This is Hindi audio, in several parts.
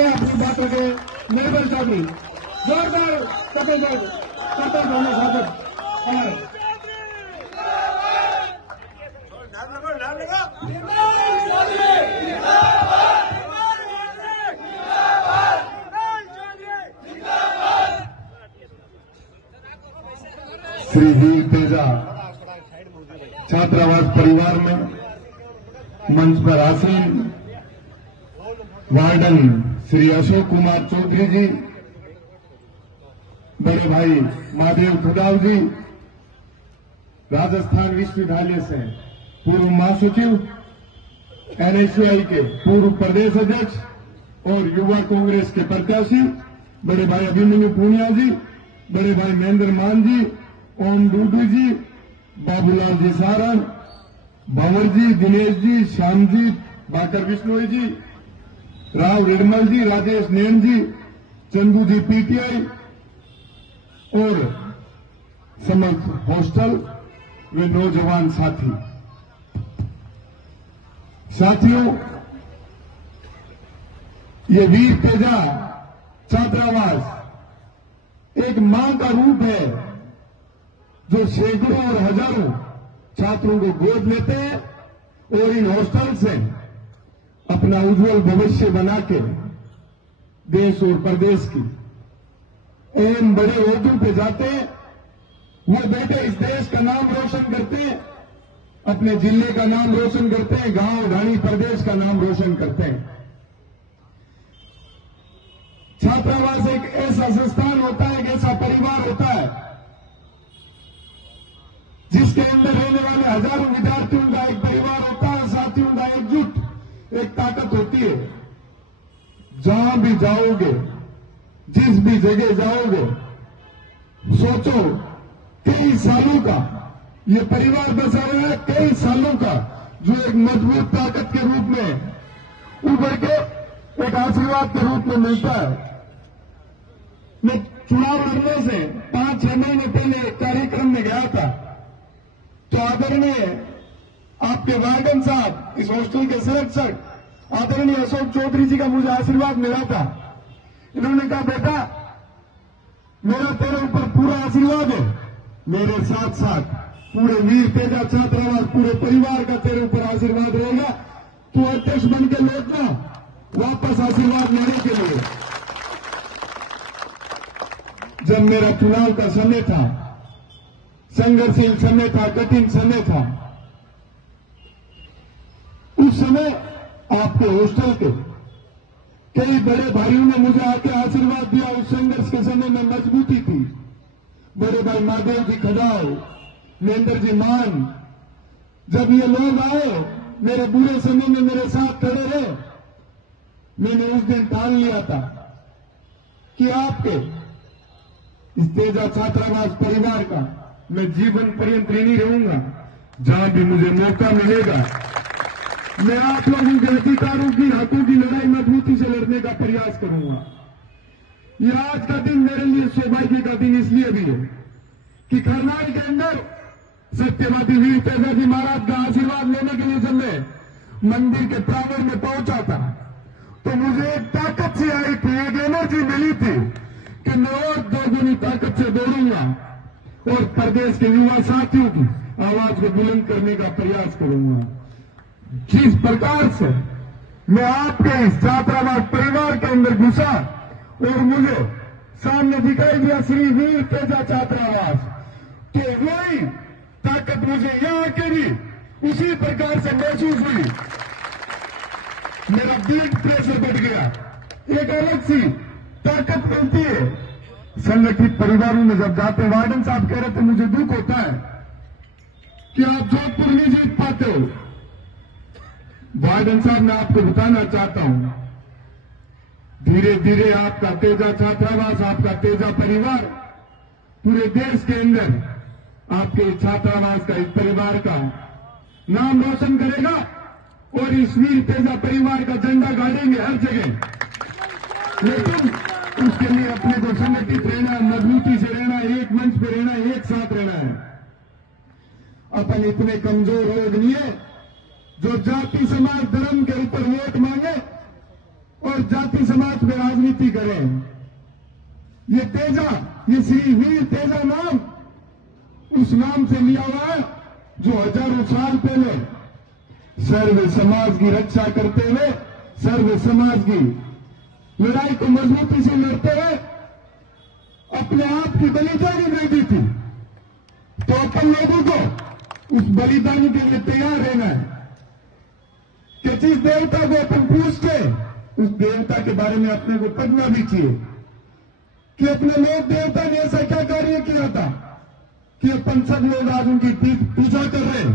है अपनी बात रखे निर्मल चौधरी, जोरदार कपिल दोनों स्वागत। श्री वीर तेजा छात्रावास परिवार में मंच पर आसीन वार्डन श्री अशोक कुमार चौधरी जी, बड़े भाई महादेव खुदाव जी, राजस्थान विश्वविद्यालय से पूर्व महासचिव, एनएसयूआई के पूर्व प्रदेश अध्यक्ष और युवा कांग्रेस के प्रत्याशी बड़े भाई अभिमन्यु पूनिया जी, बड़े भाई महेंद्र मान जी, ओम डूडू जी, बाबूलाल जी सारण, भंवर जी, दिनेश जी, श्याम जी, बाकर बिश्नोई जी, राव रिडमल जी, राजेश नैन जी, चंदू जी पीटीआई और समस्त हॉस्टल वे नौजवान साथियों, ये वीर तेजा छात्रावास एक मां का रूप है जो सैकड़ों और हजारों छात्रों को गोद लेते हैं और इन हॉस्टल से अपना उज्जवल भविष्य बना के देश और प्रदेश की एवं बड़े ओहदों पे जाते हैं। वो बेटे इस देश का नाम रोशन करते हैं, अपने जिले का नाम रोशन करते हैं, गांव ढाणी प्रदेश का नाम रोशन करते हैं। छात्रावास एक ऐसा संस्थान होता है, एक ऐसा परिवार होता है जिसके अंदर रहने वाले हजारों विद्यार्थियों का एक परिवार होता है, साथियों का एकजुट एक ताकत होती है। जहां भी जाओगे, जिस भी जगह जाओगे, सोचो कई सालों का ये परिवार बसा रहा है, कई सालों का जो एक मजबूत ताकत के रूप में उभर के एक आशीर्वाद के रूप में मिलता है। मैं चुनाव लड़ने से 5-6 महीने पहले एक कार्यक्रम में गया था, तो आदरणीय आपके वार्डन साहब, इस हॉस्टल के संरक्षक आदरणीय अशोक चौधरी जी का मुझे आशीर्वाद मिला था। इन्होंने कहा, बेटा मेरा तेरे ऊपर पूरा आशीर्वाद है, मेरे साथ साथ पूरे वीर तेजा छात्रावास पूरे परिवार का तेरे ऊपर आशीर्वाद रहेगा। तू अध्यक्ष बन के लौटना वापस आशीर्वाद लेने के लिए। जब मेरा चुनाव का समय था, संघर्षशील समय था, कठिन समय था, उस समय आपके हॉस्टल के कई बड़े भाइयों ने मुझे आके आशीर्वाद दिया। उस संघर्ष के समय में मजबूती थी। बड़े भाई महादेव जी खड़ाओ, महेंद्र जी मान, जब ये लोग आए मेरे बुरे समय में मेरे साथ खड़े रहे, मैंने उस दिन ठान लिया था कि आपके इस तेजा छात्रावास परिवार का मैं जीवन पर्यंत ऋणी रहूंगा। जहां भी मुझे मौका मिलेगा, मैं आप लोगों के अधिकारों की, हकों की लड़ाई मजबूती से लड़ने का प्रयास करूंगा। ये आज का दिन मेरे लिए सौभाग्य का दिन इसलिए भी है कि करनाल के अंदर सत्यवादी वीर तेजा जी महाराज का आशीर्वाद लेने के लिए जब मैं मंदिर के प्रांगण में पहुंचा था, तो मुझे एक ताकत सी आई थी, एक एनर्जी मिली थी कि मैं और दोगुनी ताकत से दौड़ूंगा और प्रदेश के युवा साथियों की आवाज को बुलंद करने का प्रयास करूंगा। जिस प्रकार से मैं आपके इस छात्रावास परिवार के अंदर घुसा और मुझे सामने दिखाई दिया श्री वीर तेजा छात्रावास, तो वही ताकत मुझे यहां आके भी उसी प्रकार से महसूस हुई। मेरा ब्लड प्रेशर बढ़ गया, एक अलग सी ताकत मिलती है। संगठित परिवारों में जब जाते, वार्डन साहब कह रहे थे मुझे दुख होता है कि आप जोधपुर नहीं जीत पाते हो। वार्डन साहब, मैं आपको बताना चाहता हूं, धीरे धीरे आपका तेजा छात्रावास, आपका तेजा परिवार पूरे देश के अंदर आपके छात्रावास का, इस परिवार का नाम रोशन करेगा और इस वीर तेजा परिवार का झंडा गाड़ेंगे हर जगह। लेकिन उसके लिए अपने को संगठित रहना, मजबूती से रहना, एक मंच पे रहना, एक साथ रहना है। अपन इतने कमजोर लोग नहीं है जो जाति समाज धर्म के ऊपर वोट मांगे और जाति समाज में राजनीति करें। ये तेजा, ये श्री वीर तेजा नाम उस नाम से लिया हुआ है जो हजारों साल पहले सर्व समाज की रक्षा करते हुए, सर्व समाज की लड़ाई को मजबूती से लड़ते हुए अपने आप की बलिदानी दे दी थी। तो अपन लोगों को उस बलिदानी के लिए तैयार रहना है कि जिस देवता को अपन पूछते उस देवता के बारे में अपने को पढ़ना भी चाहिए कि अपने लोक देवता ने ऐसा क्या कार्य किया था कि अपन सब लोग आज उनकी पूजा कर रहे हैं,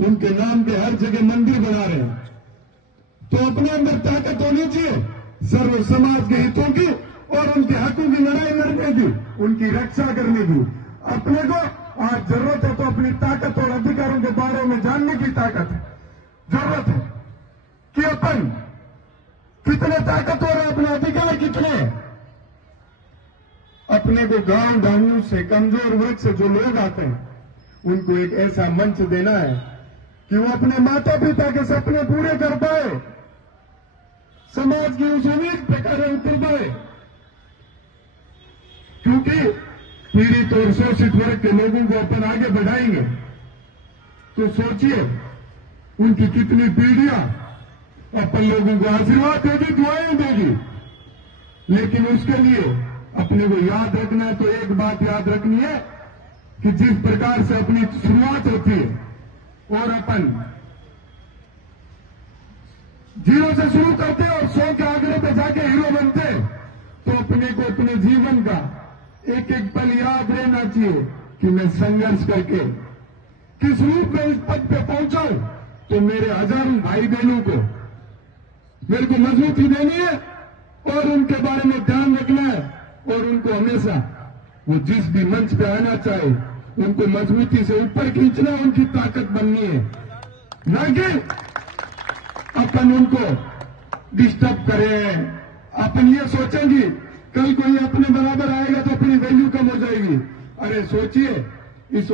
उनके नाम के हर जगह मंदिर बना रहे हैं। तो अपने अंदर ताकत होनी चाहिए सर्व समाज के हितों की और उनके हकों की लड़ाई लड़ने की, उनकी रक्षा करने की। अपने को आज जरूरत है तो अपनी ताकत और अधिकारों के बारे में जानने की ताकत है, जरूरत है कि अपन कितने ताकतवर है, अपने अधिकार कितने हैं। अपने को गांव ढाणियों से, कमजोर वर्ग से जो लोग आते हैं उनको एक ऐसा मंच देना है कि वो अपने माता पिता के सपने पूरे कर पाए, समाज की उस उम्मीद पे खरे उतर पाए। क्योंकि पीड़ित और शोषित वर्ग के लोगों को अपन आगे बढ़ाएंगे तो सोचिए उनकी कितनी पीढ़ियां अपन लोगों को आशीर्वाद देगी, दुआएं देगी। लेकिन उसके लिए अपने को याद रखना है, तो एक बात याद रखनी है कि जिस प्रकार से अपनी शुरुआत होती है और अपन जीरो से शुरू करते हैं और 100 के आंकड़े पे जाके हीरो बनते हैं, तो अपने को अपने जीवन का एक एक पल याद रहना चाहिए कि मैं संघर्ष करके किस रूप में इस पद पे पहुंचा हूं। तो मेरे हजारों भाई बहनों को मेरे को मजबूती देनी है और उनके बारे में ध्यान रखना है और उनको हमेशा वो जिस भी मंच पे आना चाहे उनको मजबूती से ऊपर खींचना, उनकी ताकत बननी है, न कि अपन उनको डिस्टर्ब करें। अपन ये सोचेंगे कल कोई अपने बराबर आएगा तो अपनी वैल्यू कम हो जाएगी। अरे सोचिए इस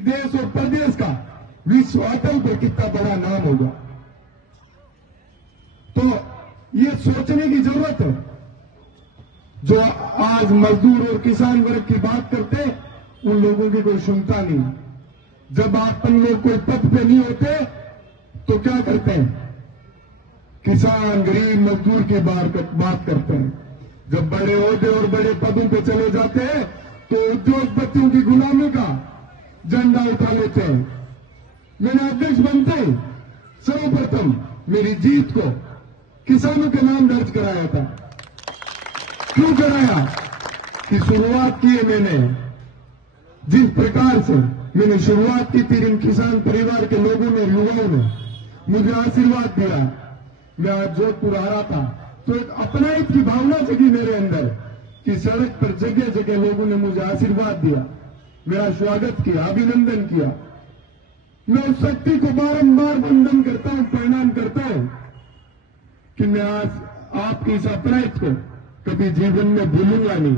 देश और प्रदेश का विश्व अटल पर कितना बड़ा नाम होगा। तो ये सोचने की जरूरत है। जो आज मजदूर और किसान वर्ग की बात करते उन लोगों की कोई सुनता नहीं। जब अपन लोग कोई पद पे नहीं होते तो क्या करते हैं, किसान गरीब मजदूर की बात करते हैं। जब बड़े ओहदे और बड़े पदों पे चले जाते हैं तो उद्योगपतियों की गुलामी का झंडा उठा लेते हैं। मैंने अध्यक्ष बनते सर्वप्रथम मेरी जीत को किसानों के नाम दर्ज कराया था। क्यों कराया कि शुरुआत की है मैंने, जिस प्रकार से मैंने शुरुआत की थी, इन किसान परिवार के लोगों ने, युवाओं ने मुझे आशीर्वाद दिया। मैं आज जोधपुर आ रहा था तो एक अपनाइत की भावना जगी मेरे अंदर कि सड़क पर जगह जगह लोगों ने मुझे आशीर्वाद दिया, मेरा स्वागत किया, अभिनंदन किया। मैं उस शक्ति को बारंबार वंदन करता हूं, प्रणाम करता हूं कि मैं आज आपकी इस अपनाइत को कभी जीवन में भूलूंगा नहीं,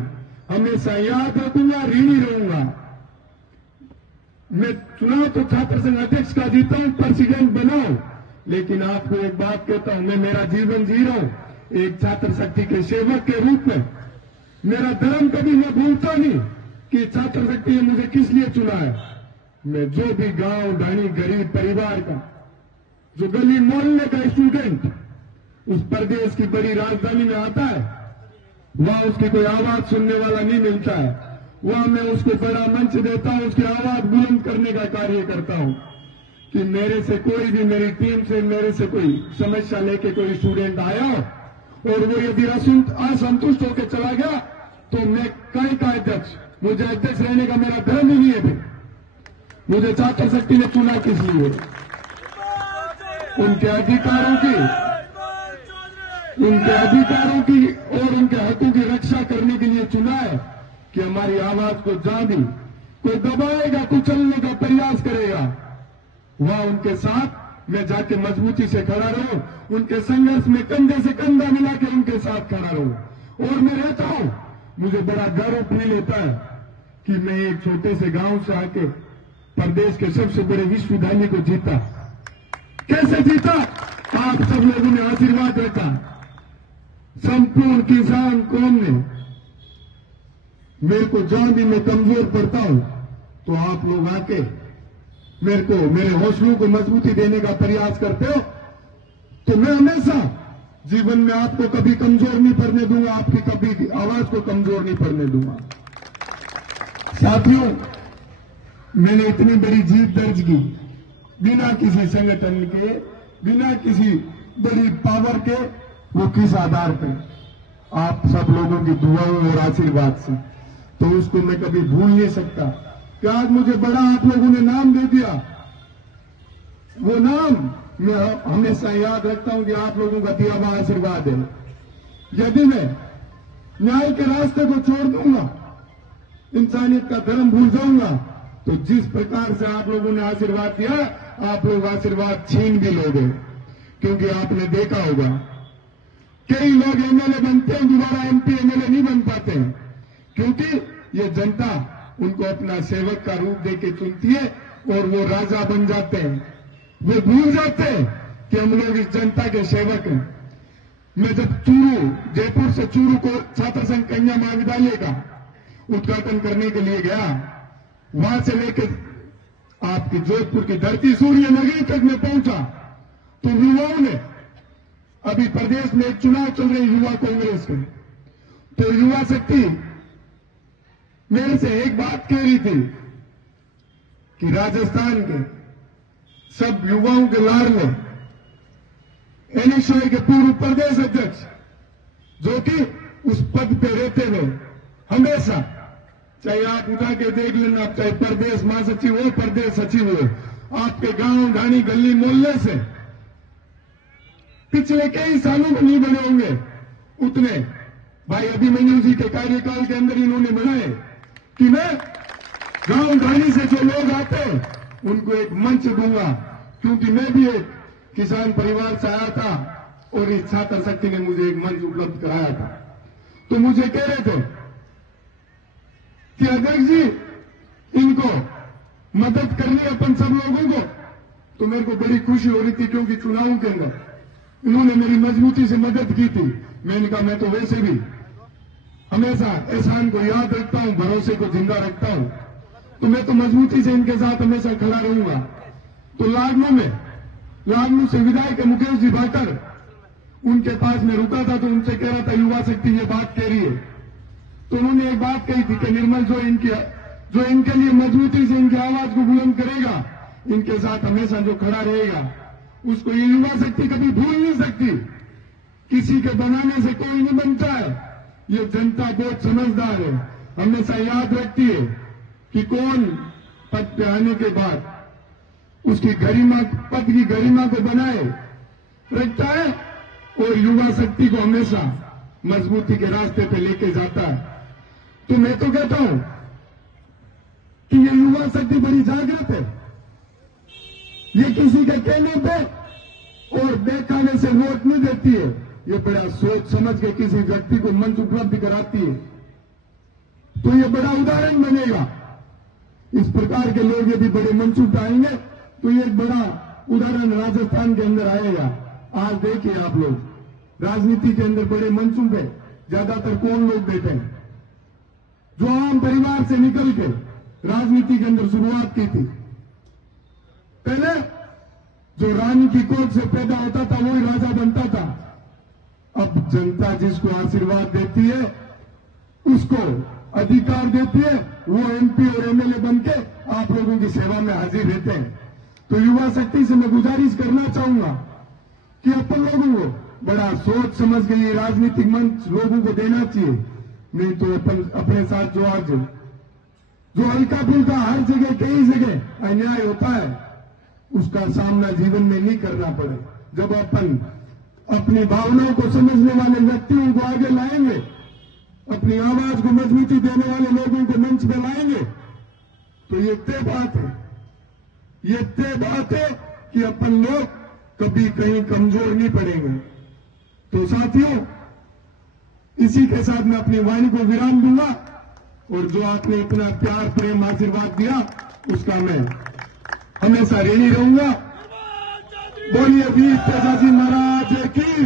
हमेशा याद रखूंगा, ऋणी रहूंगा। मैं चुनाव तो छात्र संघ अध्यक्ष का जीता हूं, प्रेसिडेंट बना हूं, लेकिन आपको एक बात कहता हूं, मैं मेरा जीवन जी रहा हूं एक छात्र शक्ति के सेवक के रूप में। मेरा धर्म कभी मैं भूलता नहीं कि छात्र शक्ति ने मुझे किस लिए चुना है। मैं जो भी गांव ढाणी गरीब परिवार का, जो गली मोहल्ले का स्टूडेंट उस प्रदेश की बड़ी राजधानी में आता है, वहां उसकी कोई आवाज सुनने वाला नहीं मिलता है। वहां मैं उसको बड़ा मंच देता हूं, उसकी आवाज बुलंद करने का कार्य करता हूं कि मेरे से कोई भी, मेरी टीम से मेरे से कोई समस्या लेके कोई स्टूडेंट आया और वो यदि असंतुष्ट होकर चला गया तो मैं कई का अध्यक्ष, मुझे अध्यक्ष रहने का मेरा धर्म ही नहीं है। मुझे छात्र शक्ति ने चुना किस लिए? उनके अधिकारों की और उनके हकों की रक्षा करने के लिए चुना है कि हमारी आवाज को जहां भी कोई दबाएगा, कुचलने का प्रयास करेगा, वहां उनके साथ मैं जाके मजबूती से खड़ा रहूं, उनके संघर्ष में कंधे से कंधा मिला के उनके साथ खड़ा रहूं। और मैं रहता हूं, मुझे बड़ा गर्व फील होता है कि मैं एक छोटे से गांव से आके प्रदेश के सबसे बड़े विश्वविद्यालय को जीता। कैसे जीता? आप सब लोगों ने आशीर्वाद रखा, संपूर्ण किसान कौम ने मेरे को जहां भी मैं कमजोर पड़ता हूं तो आप लोग आके मेरे को मेरे हौसलों को मजबूती देने का प्रयास करते हो, तो मैं हमेशा जीवन में आपको कभी कमजोर नहीं पड़ने दूंगा, आपकी कभी आवाज को कमजोर नहीं पड़ने दूंगा। साथियों, मैंने इतनी बड़ी जीत दर्ज की बिना किसी संगठन के, बिना किसी बड़ी पावर के। वो किस आधार पर? आप सब लोगों की दुआओं और आशीर्वाद से। तो उसको मैं कभी भूल नहीं सकता कि आज मुझे बड़ा आप लोगों ने नाम दे दिया। वो नाम मैं हमेशा याद रखता हूं कि आप लोगों का दिया हुआ आशीर्वाद है। यदि मैं न्याय के रास्ते को छोड़ दूंगा, इंसानियत का धर्म भूल जाऊंगा, तो जिस प्रकार से आप लोगों ने आशीर्वाद दिया, आप लोग आशीर्वाद छीन भी लोगे। क्योंकि आपने देखा होगा कई लोग एमएलए बनते हैं, दोबारा एमपी एमएलए नहीं बन पाते हैं, क्योंकि ये जनता उनको अपना सेवक का रूप देके चुनती है और वो राजा बन जाते हैं। वो भूल जाते हैं कि हम लोग इस जनता के सेवक हैं। मैं जब चूरू, जयपुर से चूरू को छात्र संघ कन्या महाविद्यालय का उद्घाटन करने के लिए गया, वहां से लेकर आपकी जोधपुर की धरती सूर्य नगरी तक में पहुंचा, तो युवाओं ने, अभी प्रदेश में एक चुनाव चल रहे युवा कांग्रेस के, तो युवा शक्ति मेरे से एक बात कह रही थी कि राजस्थान के सब युवाओं के लार में एनएसयूआई के पूर्व प्रदेश अध्यक्ष, जो कि उस पद पे रहते हुए हमेशा, चाहे आप उठा के देख लेना, चाहे प्रदेश महासचिव हो, प्रदेश सचिव हो, आपके गांव ढाणी गली मोहल्ले से पिछले कई सालों में नहीं बने होंगे उतने भाई अभिमन्यु जी के कार्यकाल के अंदर इन्होंने बनाए कि मैं गांव ढाणी से जो लोग आते हैं उनको एक मंच दूंगा। क्योंकि मैं भी एक किसान परिवार से आया था और इस छात्र शक्ति ने मुझे एक मंच उपलब्ध कराया था। तो मुझे कह रहे थे कि अध्यक्ष जी, इनको मदद करनी अपन सब लोगों को। तो मेरे को बड़ी खुशी हो रही थी, क्योंकि चुनाव के अंदर उन्होंने मेरी मजबूती से मदद की थी। मैंने कहा मैं तो वैसे भी हमेशा एहसान को याद रखता हूं, भरोसे को जिंदा रखता हूं, तो मैं तो मजबूती से इनके साथ हमेशा खड़ा रहूंगा। तो लागनू से विधायक मुकेश जी भाकर, उनके पास में रुका था, तो उनसे कह रहा था युवा शक्ति ये बात कह रही है। तो उन्होंने एक बात कही थी कि निर्मल जो इनके लिए मजबूती से इनकी आवाज को बुलंद करेगा, इनके साथ हमेशा जो खड़ा रहेगा, उसको ये युवा शक्ति कभी भूल नहीं सकती। किसी के बनाने से कोई नहीं बनता है। ये जनता बहुत समझदार है, हमेशा याद रखती है कि कौन पद पे आने के बाद उसकी गरिमा, पद की गरिमा को बनाए रखता है और युवा शक्ति को हमेशा मजबूती के रास्ते पे लेके जाता है। तो मैं तो कहता हूं कि ये युवा शक्ति बड़ी जागृत है। ये किसी के कहने पे और देखाने से वोट नहीं देती है, ये बड़ा सोच समझ के किसी व्यक्ति को मंच उपलब्ध कराती है। तो ये बड़ा उदाहरण बनेगा। इस प्रकार के लोग यदि बड़े मंच उठाएंगे तो ये एक बड़ा उदाहरण राजस्थान के अंदर आएगा। आज देखिए आप लोग, राजनीति के अंदर बड़े मंचों पे ज्यादातर कौन लोग बैठे हैं? जो आम परिवार से निकल के राजनीति के अंदर शुरुआत की थी। पहले जो रानी की कोख से पैदा होता था वही राजा बनता था। अब जनता जिसको आशीर्वाद देती है, उसको अधिकार देती है, वो एमपी और एमएलए बनके आप लोगों की सेवा में हाजिर रहते हैं। तो युवा शक्ति से मैं गुजारिश करना चाहूंगा कि अपन लोगों को बड़ा सोच समझ के ये राजनीतिक मंच लोगों को देना चाहिए। नहीं तो अपन अपने साथ जो हल्का फुल्का हर जगह कई जगह अन्याय होता है, उसका सामना जीवन में नहीं करना पड़े। जब अपन अपनी भावनाओं को समझने वाले व्यक्तियों को आगे लाएंगे, अपनी आवाज को मजबूती देने वाले लोगों को मंच पे लाएंगे, तो ये तय बात है कि अपन लोग कभी कहीं कमजोर नहीं पड़ेंगे। तो साथियों, इसी के साथ मैं अपनी वाणी को विराम दूंगा और जो आपने इतना प्यार प्रेम आशीर्वाद दिया उसका मैं हमेशा ऋणी रहूंगा। बोलिए वीर तेजाजी महाराज की।